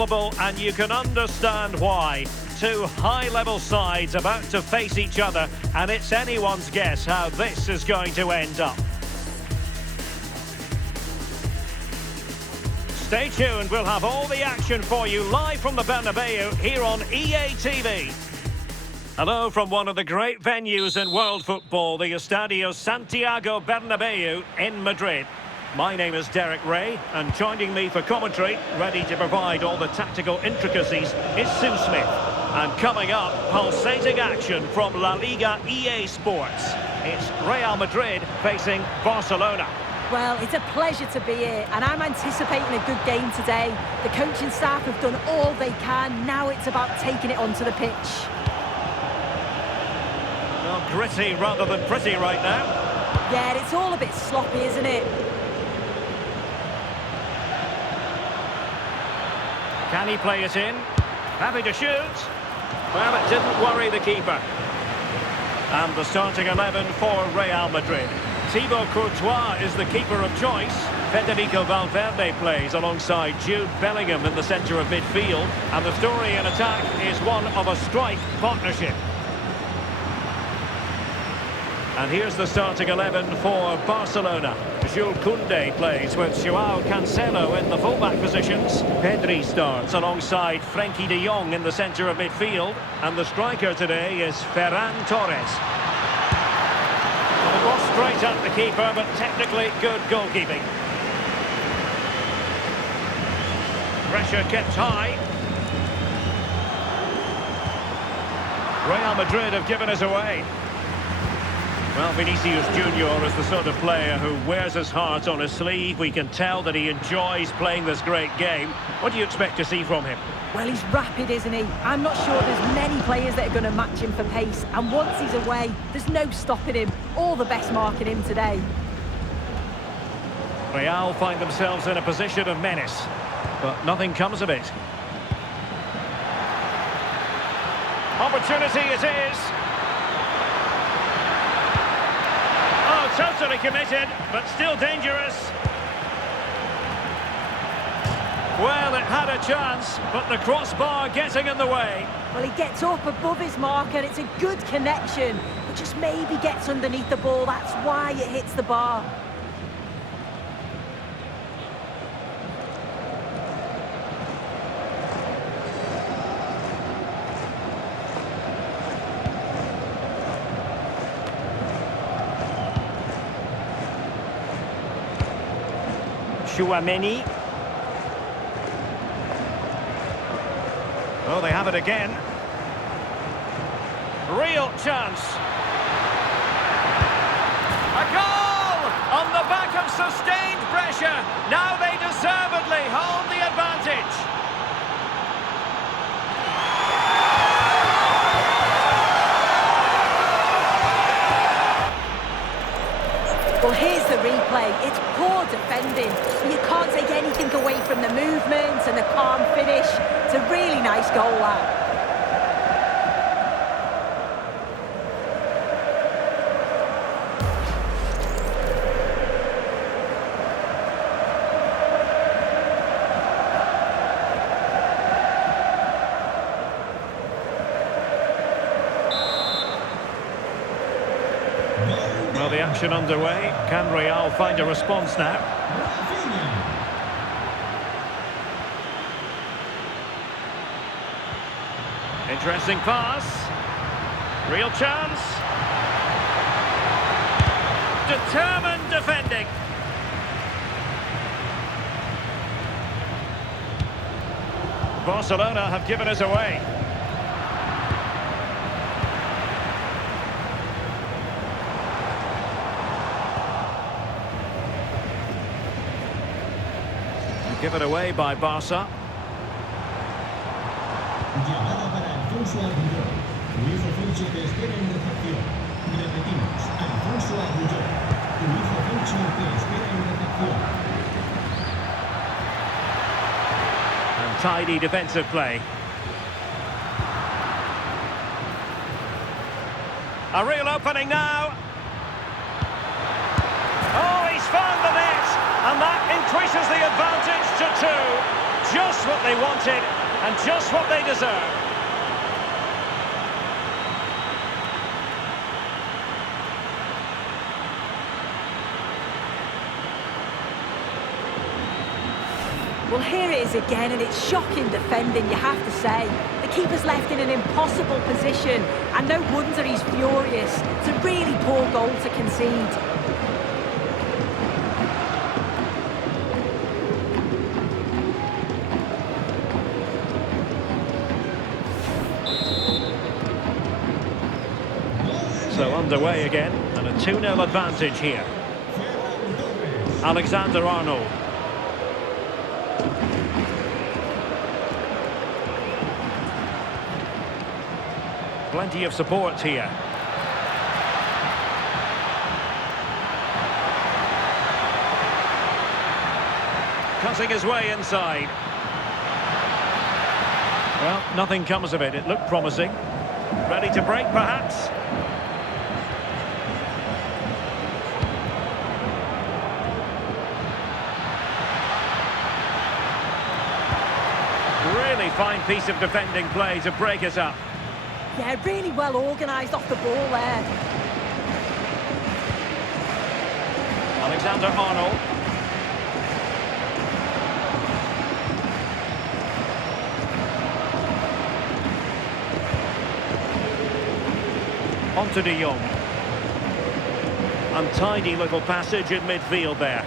palpable, and you can understand why. Two high-level sides about to face each other, and it's anyone's guess how this is going to end up. Stay tuned, we'll have all the action for you live from the Bernabeu here on EA TV. Hello from one of the great venues in world football, the Estadio Santiago Bernabeu in Madrid. My name is Derek Ray, and joining me for commentary, ready to provide all the tactical intricacies, is Sue Smith. And coming up, pulsating action from La Liga EA Sports. It's Real Madrid facing Barcelona. Well, it's a pleasure to be here, and I'm anticipating a good game today. The coaching staff have done all they can. Now it's about taking it onto the pitch. Well, gritty rather than pretty right now. Yeah, it's all a bit sloppy, isn't it? Can he play it in? Happy to shoot. Well, it didn't worry the keeper. And the starting 11 for Real Madrid. Thibaut Courtois is the keeper of choice. Federico Valverde plays alongside Jude Bellingham in the centre of midfield. And the story in attack is one of a strike partnership. And here's the starting 11 for Barcelona. Jules Koundé plays with Joao Cancelo in the fullback positions. Pedri starts alongside Frenkie de Jong in the centre of midfield. And the striker today is Ferran Torres. Well, the ball straight at the keeper, but technically good goalkeeping. Pressure kept high. Real Madrid have given us away. Well, Vinicius Junior is the sort of player who wears his heart on his sleeve. We can tell that he enjoys playing this great game. What do you expect to see from him? Well, he's rapid, isn't he? I'm not sure there's many players that are going to match him for pace. And once he's away, there's no stopping him. All the best marking him today. Real find themselves in a position of menace, but nothing comes of it. Opportunity it is. Totally committed, but still dangerous. Well, it had a chance, but the crossbar getting in the way. Well, he gets up above his marker, and it's a good connection, but just maybe gets underneath the ball. That's why it hits the bar. Chouameni. Oh, they have it again. Real chance. A goal! On the back of sustained pressure. Now they deservedly hold the advantage. Well, here's the replay. It's poor defending. You can't take anything away from the movement and the calm finish. It's a really nice goal, that. Well, the action underway. Can Real find a response now? Interesting pass. Real chance. Determined defending. Barcelona have given us away. Given away by Barca. Llamada para Alfonso Agulló. Tu hijo Foncho te espera en recepción. Repetimos, Alfonso Agulló. Tu hijo Foncho te espera en recepción. And tidy defensive play. A real opening now. Oh, he's found the net. And that increases the advantage to 2. just what they wanted and just what they deserve. Well, here it is again, and it's shocking defending, you have to say. The keeper's left in an impossible position, and no wonder he's furious. It's a really poor goal to concede. So underway again, and a 2-0 advantage here. Alexander-Arnold. Plenty of support here. Cutting his way inside. Well, nothing comes of it. It looked promising. Ready to break, perhaps? Really fine piece of defending play to break it up. Yeah, really well organised off the ball there. Alexander-Arnold. On to De Jong. Untidy little passage in midfield there.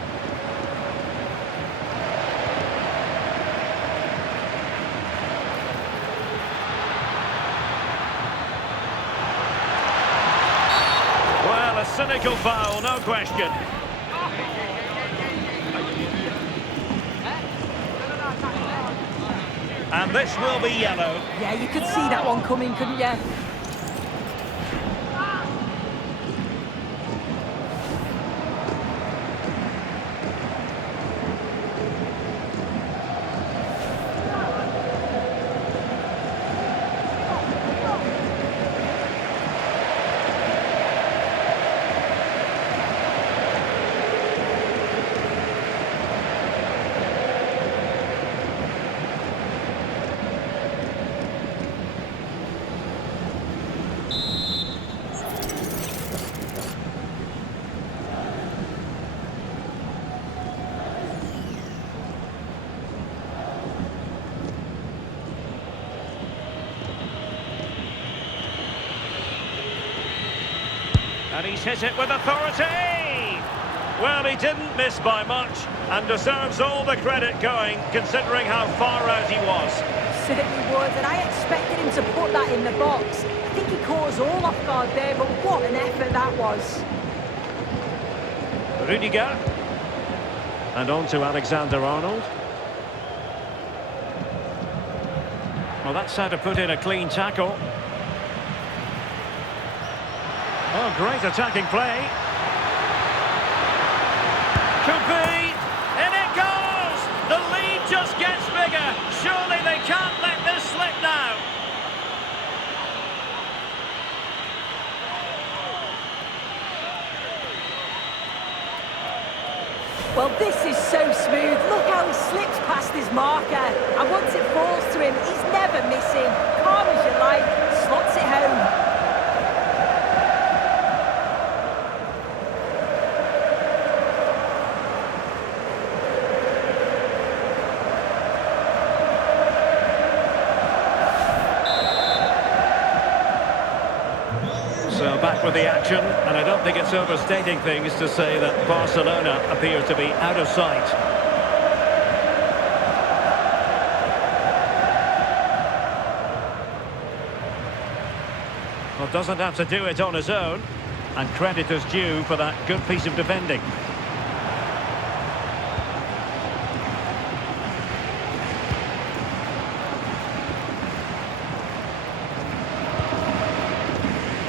Cynical foul, no question. And this will be yellow. Yeah, you could see that one coming, couldn't you? And he's hit it with authority! Well, he didn't miss by much and deserves all the credit going, considering how far out he was. Certainly would, and I expected him to put that in the box. I think he caught us all off guard there, but what an effort that was. Rudiger. And on to Alexander-Arnold. Well, that's how to put in a clean tackle. Oh, great attacking play. Could be. In it goes! The lead just gets bigger. Surely they can't let this slip now. Well, this is so smooth. Look how he slips past his marker. And once it falls to him, he's never missing. Calm as you like, slots it home. So back with the action, and I don't think it's overstating things to say that Barcelona appears to be out of sight. Well, doesn't have to do it on his own, and credit is due for that good piece of defending.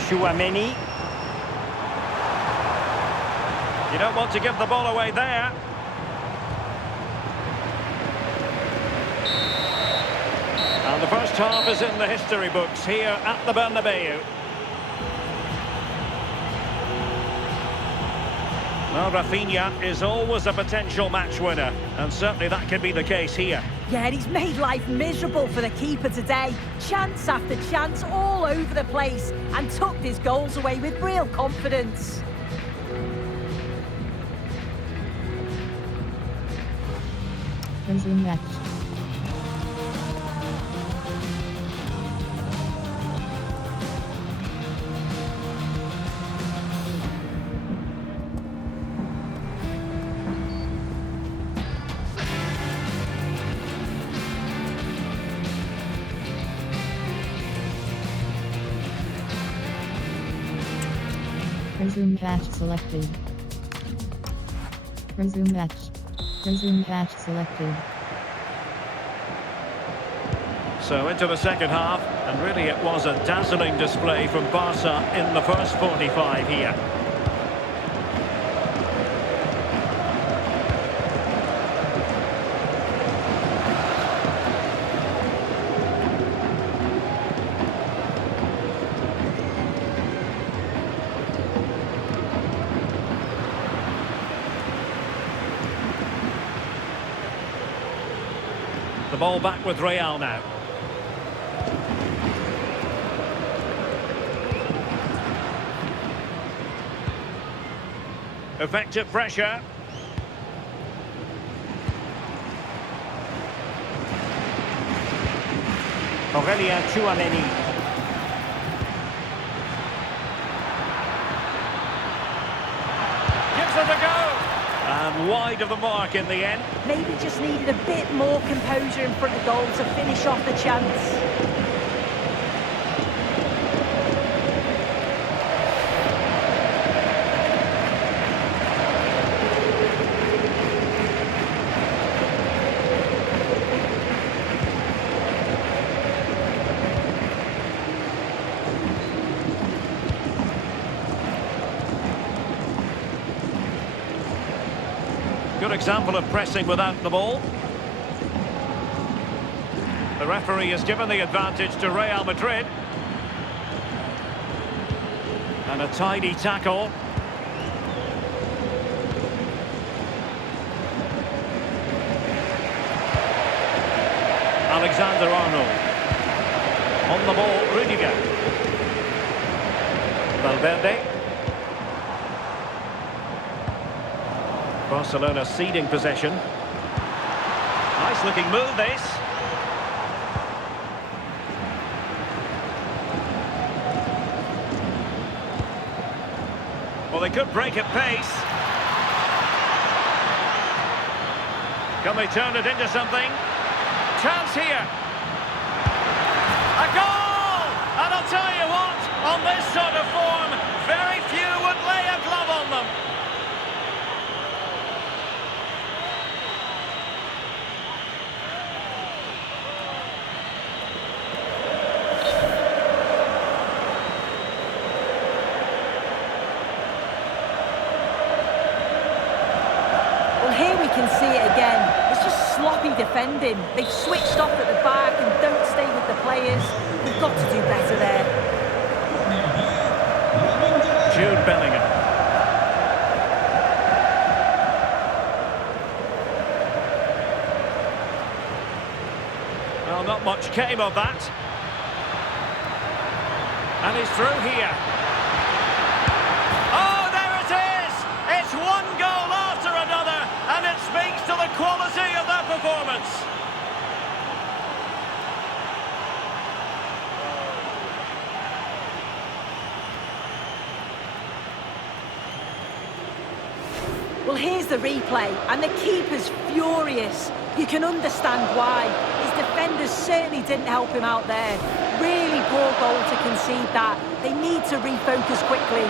Chouameni. You don't want to give the ball away there. And the first half is in the history books here at the Bernabeu. Well, Rafinha is always a potential match winner, and certainly that could be the case here. Yeah, and he's made life miserable for the keeper today. Chance after chance all over the place and tucked his goals away with real confidence. Resume match. Resume match selected. Resume match. Resume match selected. So into the second half, and really it was a dazzling display from Barca in the first 45 here. The ball back with Real now. Effective pressure. Aurelien Tchouameni. Gives it a go. And wide of the mark in the end. Maybe just needed a bit more composure in front of goal to finish off the chance. Good example of pressing without the ball. The referee has given the advantage to Real Madrid. And a tidy tackle. Alexander-Arnold. On the ball, Rudiger. Valverde. Barcelona ceding possession. Nice looking move this. Well, they could break at pace. Can they turn it into something? Chance here. A goal! And I'll tell you what, on this sort of form, very few would lay a glove on them. Here we can see it again. It's just sloppy defending. They've switched off at the back and don't stay with the players. They've got to do better there. Jude Bellingham. Well, not much came of that. And he's through here. Oh, there it is! It's one goal after another, and it speaks to the quality of their performance. Well, here's the replay, and the keeper's furious. You can understand why. His defenders certainly didn't help him out there. Really poor goal to concede that. They need to refocus quickly.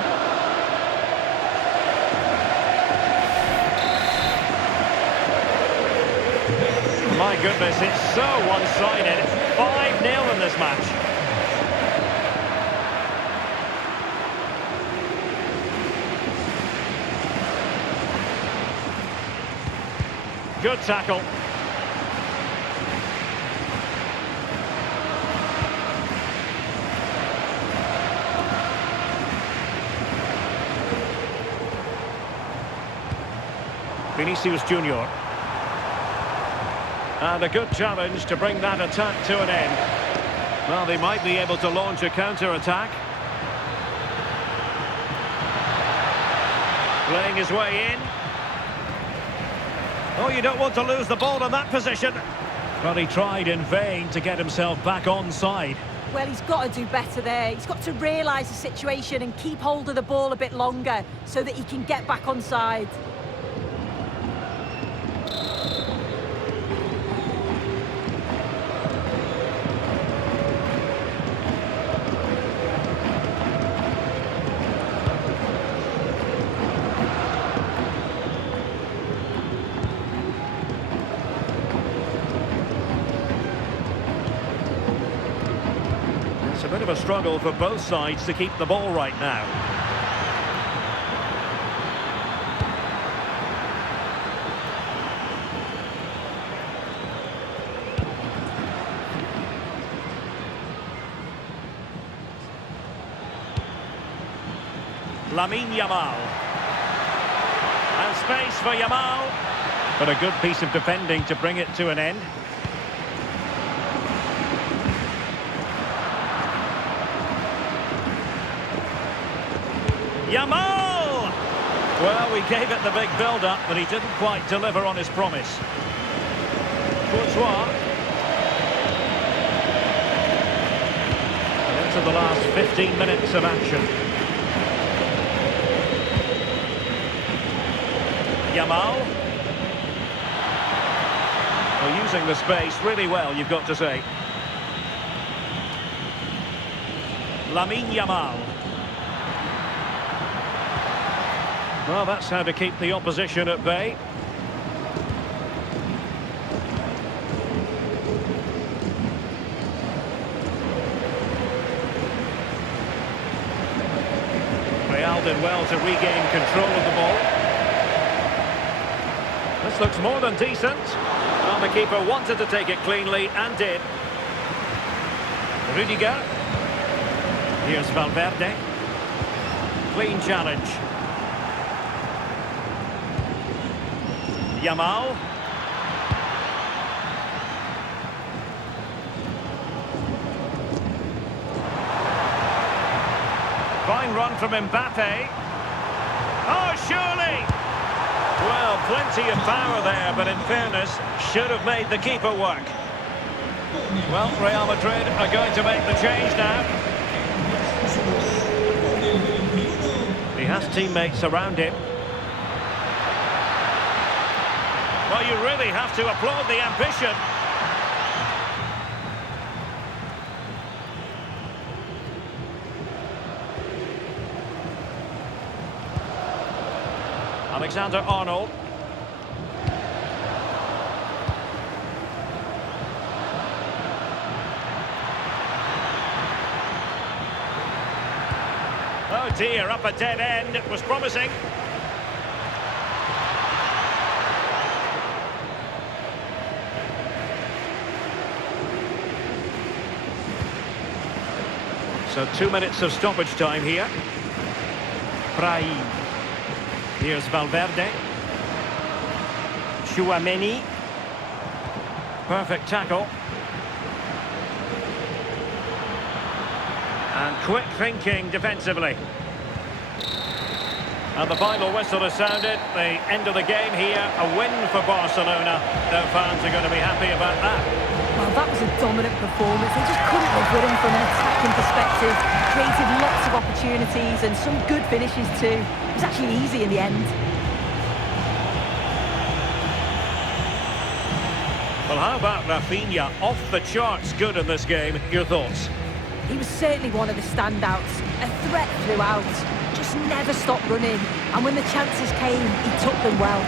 My goodness, it's so one-sided. It's 5-0 in this match. Good tackle. Vinicius Junior. And a good challenge to bring that attack to an end. Well, they might be able to launch a counter-attack. Playing his way in. Oh, you don't want to lose the ball in that position. But he tried in vain to get himself back onside. Well, he's got to do better there. He's got to realise the situation and keep hold of the ball a bit longer so that he can get back onside. It's a bit of a struggle for both sides to keep the ball right now. Lamine Yamal. And space for Yamal. But a good piece of defending to bring it to an end. Yamal! Well, we gave it the big build-up, but he didn't quite deliver on his promise. Courtois. And into the last 15 minutes of action. Yamal. Well, using the space really well, you've got to say. Lamine Yamal. Well, that's how to keep the opposition at bay. Real did well to regain control of the ball. This looks more than decent. Well, the keeper wanted to take it cleanly and did. Rudiger. Here's Valverde. Clean challenge. Yamal. Fine run from Mbappe. Oh, surely! Well, plenty of power there, but in fairness, should have made the keeper work. Well, Real Madrid are going to make the change now. He has teammates around him. Well, you really have to applaud the ambition. Alexander-Arnold. Oh dear, up a dead end. It was promising. So 2 minutes of stoppage time here. Brahim. Here's Valverde. Tchouaméni. Perfect tackle. And quick thinking defensively. And the final whistle has sounded. The end of the game here. A win for Barcelona. Their fans are going to be happy about that. Well, that was a dominant performance. They just couldn't live with him from an attacking perspective. Created lots of opportunities and some good finishes too. It was actually easy in the end. Well, how about Rafinha? Off the charts good in this game. Your thoughts? He was certainly one of the standouts. A threat throughout. Just never stopped running. And when the chances came, he took them well.